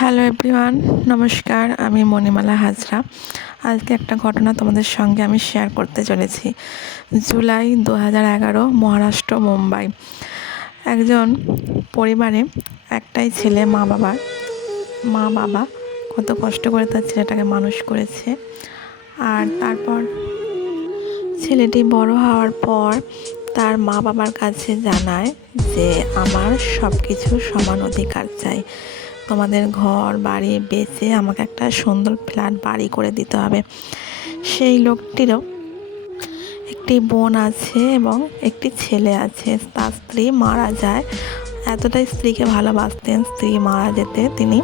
Hello everyone নমস্কার, আমি মণিমালা হাজরা। আজকে একটা ঘটনা তোমাদের সঙ্গে আমি শেয়ার করতে চলেছি। জুলাই দু হাজার এগারো, মহারাষ্ট্র, মুম্বাই। একজন পরিবারে একটাই ছেলে, মা বাবার মা বাবা কত কষ্ট করে তার ছেলেটাকে মানুষ করেছে। আর তারপর ছেলেটি বড় হওয়ার পর তার মা বাবার কাছে জানায় যে, আমার সব কিছু সমান অধিকার চাই। তোমাদের ঘর, বাড়ি বেচে আমাকে একটা সুন্দর ফ্ল্যাট বাড়ি করে দিতে হবে। সেই লোকটিরও একটি বোন আছে এবং একটি ছেলে আছে। তার স্ত্রী মারা যায়। এতটাই স্ত্রীকে ভালোবাসতেন, স্ত্রী মারা যেতে তিনি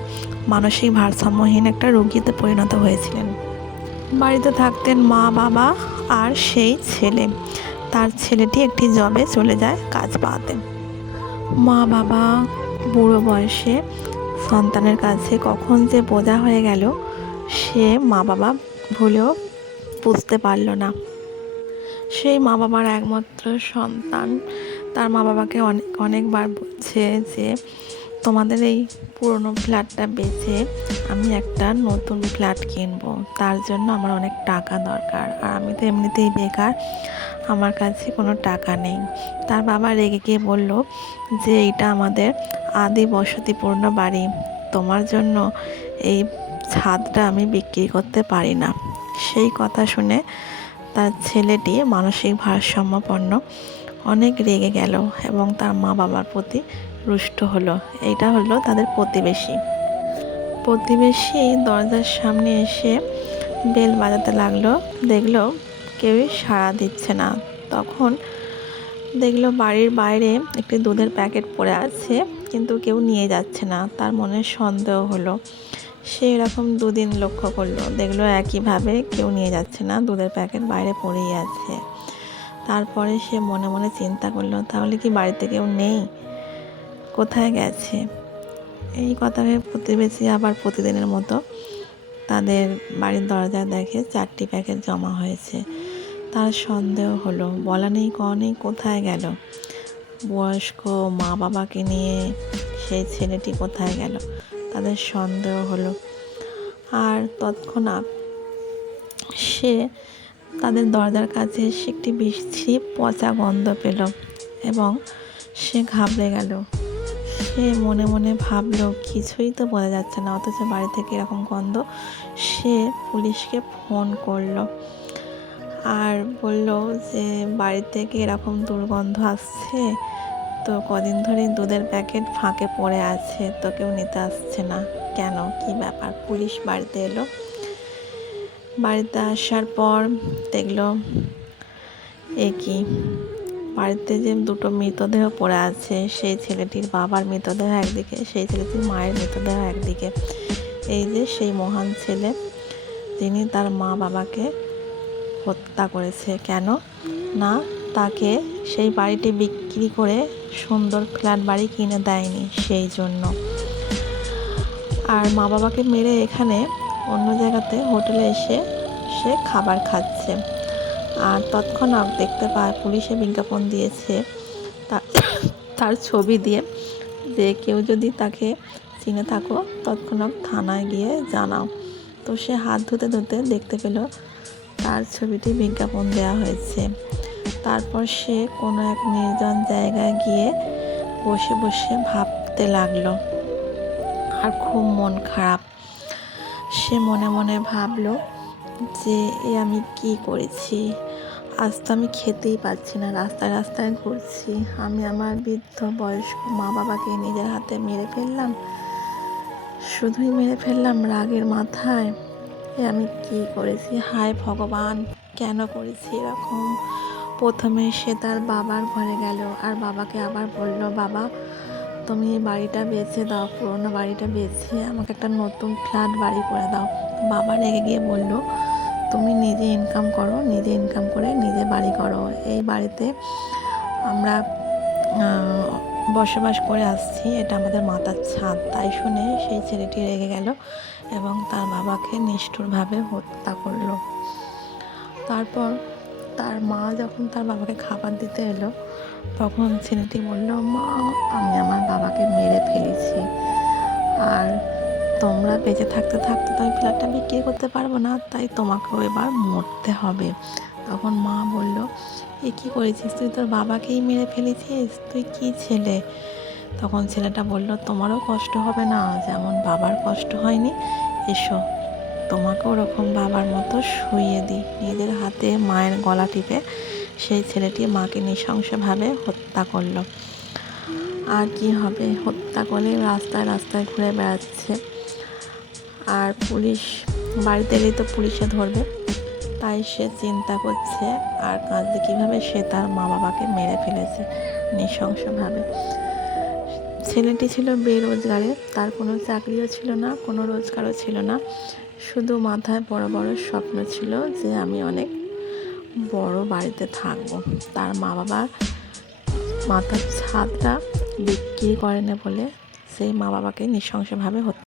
মানসিক ভারসাম্যহীন একটা রোগীতে পরিণত হয়েছিলেন। বাড়িতে থাকতেন মা, বাবা আর সেই ছেলে। তার ছেলেটি একটি জবে চলে যায় কাজ পাওয়াতে। মা, বাবা বুড়ো বয়সে সন্তানের কাছে কখন যে বোঝা হয়ে গেল, সে মা বাবা ভুলেও বুঝতে পারল না। সেই মা বাবার একমাত্র সন্তান তার মা বাবাকে অনেক, অনেকবার বলছে যে তোমাদের এই পুরনো ফ্ল্যাটটা বেচে আমি একটা নতুন ফ্ল্যাট কিনবো। তার জন্য আমার অনেক টাকা দরকার। আর আমি তো এমনিতেই বেকার, আমার কাছে কোনো টাকা নেই। তার বাবা রেগে গিয়ে বলল যে এটা আমাদের আদি বসতিপূর্ণ বাড়ি। তোমার জন্য এই ছাদটা আমি বিক্রি করতে পারি না। সেই কথা শুনে তার ছেলেটি মানসিক ভারসাম্যপন্ন অনেক রেগে গেল এবং তার মা বাবার প্রতি রুষ্ট হলো। এইটা হলো তাদের প্রতিবেশী। প্রতিবেশী দরজার সামনে এসে বেল বাজাতে লাগল। দেখল কেউই সাড়া দিচ্ছে না। তখন দেখল বাড়ির বাইরে একটি দুধের প্যাকেট পড়ে আছে, কিন্তু কেউ নিয়ে যাচ্ছে না। তার মনে সন্দেহ হলো। সে এরকম দুদিন লক্ষ্য করল। দেখল একইভাবে কেউ নিয়ে যাচ্ছে না, দুধের প্যাকেট বাইরে পড়েই আছে। তারপরে সে মনে মনে চিন্তা করল, তাহলে কি বাড়িতে কেউ নেই? কোথায় গেছে? এই কথা ভেবে প্রতিবেশী আবার প্রতিদিনের মতো তাদের বাড়ির দরজায় দেখে চারটি প্যাকেট জমা হয়েছে। তার সন্দেহ হলো, বলা নেই ক নেই কোথায় গেল? বয়স্ক মা বাবাকে নিয়ে সেই ছেলেটি কোথায় গেল? তাদের সন্দেহ হলো। আর তৎক্ষণাৎ সে তাদের দরজার কাছে এসে একটি বিশ্রী পচা গন্ধ পেল এবং সে ঘাবড়ে গেল। সে মনে মনে ভাবলো, কিছুই তো বোঝা যাচ্ছে না, অথচ বাড়ি থেকে এরকম গন্ধ। সে পুলিশকে ফোন করল আর বলল যে, বাড়ি থেকে এরকম দুর্গন্ধ আসছে, তো কদিন ধরেই দুধের প্যাকেট ফাঁকে পড়ে আছে, তো কেউ নিতে আসছে না। কেন? কি ব্যাপার? পুলিশ বাড়িতে এলো। বাড়িতে আসার পর দেখল, এ কি? বাড়িতে যে দুটো মৃতদেহ পড়ে আছে, সেই ছেলেটির বাবার মৃতদেহ একদিকে, সেই ছেলেটির মায়ের মৃতদেহ একদিকে। এই যে সেই মহান ছেলে, যিনি তার মা বাবাকে হত্যা করেছে। কেন? না, তাকে সেই বাড়িটি বিক্রি করে সুন্দর ফ্ল্যাট বাড়ি কিনে দেয়নি সেই জন্য। আর মা বাবাকে মেরে এখানে অন্য জায়গাতে হোটেলে এসে সে খাবার খাচ্ছে। আর তৎক্ষণাৎ দেখতে পায় পুলিশে বিজ্ঞাপন দিয়েছে তার ছবি দিয়ে যে কেউ যদি তাকে চিনে থাকো, তৎক্ষণাৎ থানায় গিয়ে জানাও। তো সে হাত ধুতে ধুতে দেখতে পেল তার ছবিটি বিজ্ঞাপন দেওয়া হয়েছে। তারপর সে কোনো এক নির্জন জায়গায় গিয়ে বসে বসে ভাবতে লাগল। আর খুব মন খারাপ। সে মনে মনে ভাবলো যে, এ আমি কি করেছি? আজ তো আমি খেতেই পাচ্ছি না, রাস্তায় রাস্তায় ঘুরছি। আমি আমার বৃদ্ধ বয়স্ক মা বাবাকে নিজের হাতে মেরে ফেললাম। শুধুই মেরে ফেললাম রাগের মাথায়। এ আমি কি করেছি? হায় ভগবান, কেন করেছি এরকম? প্রথমে সে তার বাবার ঘরে গেল, আর বাবাকে আবার বলল, বাবা তুমি বাড়িটা বেছে দাও, পুরোনো বাড়িটা বেছে আমাকে একটা নতুন ফ্ল্যাট বাড়ি করে দাও। বাবা রেগে গিয়ে বলল, তুমি নিজে ইনকাম করো, নিজে ইনকাম করে নিজে বাড়ি করো। এই বাড়িতে আমরা বসবাস করে আসছি, এটা আমাদের মাতার ছাদ। তাই শুনে সেই ছেলেটি রেগে গেল এবং তার বাবাকে নিষ্ঠুরভাবে হত্যা করল। তারপর তার মা যখন তার বাবাকে খাবার দিতে এলো, তখন ছেলেটি বলল, মা, আমি আমার বাবাকে মেরে ফেলেছি। আর তোমরা বেঁচে থাকতে থাকতে তো আমি ফ্ল্যাটটা বিক্রি করতে পারব না, তাই তোমাকেও এবার মরতে হবে। তখন মা বলল, এ কী করেছিস? তুই তোর বাবাকেই মেরে ফেলেছিস? তুই কী ছেলে? তখন ছেলেটা বলল, তোমারও কষ্ট হবে না, যেমন বাবার কষ্ট হয়নি। এসো তোমাকে ওরকম বাবার মতো শুইয়ে দিই। নিজের হাতে মায়ের গলা টিপে সেই ছেলেটি মাকে নৃশংসভাবে হত্যা করল। আর কি হবে? হত্যা করে রাস্তায় রাস্তায় ঘুরে বেড়াচ্ছে। আর পুলিশ, বাড়িতে এলেই তো পুলিশে ধরবে। তাই সে চিন্তা করছে আর কাঁদছে কীভাবে সে তার মা বাবাকে মেরে ফেলেছে নৃশংসভাবে। ছেলেটি ছিল বেরোজগারে, তার কোনো চাকরিও ছিল না, কোনো রোজগারও ছিল না। শুধু মাথায় বড় বড় স্বপ্ন ছিল যে আমি অনেক বড় বাড়িতে থাকব। তার মা বাবার মাথার ছাদটা বিক্রি করে না বলে সেই মা বাবাকে নৃশংসভাবে